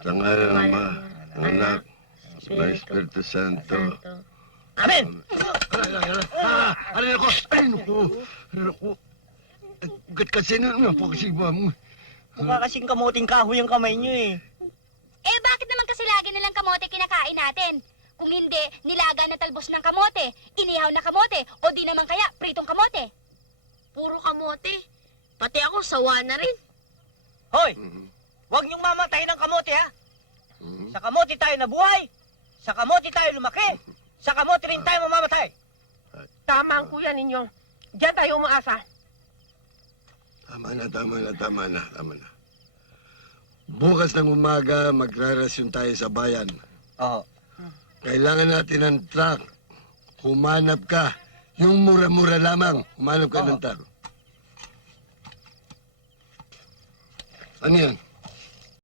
Sa ngalan ng Ama, ng Anak, ng Espiritu Santo. Amen! Aray ako! Ay, naku! Gat kasi na po kasi ba mo? Mukha kasing kamuting kahoy yung kamay niyo eh. Eh, bakit naman kasi lagi nilang kamote kinakain natin? Kung hindi, nilaga na talbos ng kamote, inihaw na kamote, o di naman kaya, pritong kamote. Puro kamote. Pati ako, sawa na rin. Hoy! Huwag niyong mamatay ng kamote ha! Sa kamote tayo nabuhay! Sa kamote tayo lumaki! Sa kamote rin tayo mamamatay! Tama ang kuya ninyo. Diyan tayo umaasa. Tama na. Bukas ng umaga, magrarasyon tayo sa bayan. Oo. Kailangan natin ng truck. Humanap ka. Yung mura-mura lamang. Humanap ka ng truck. Ano yan?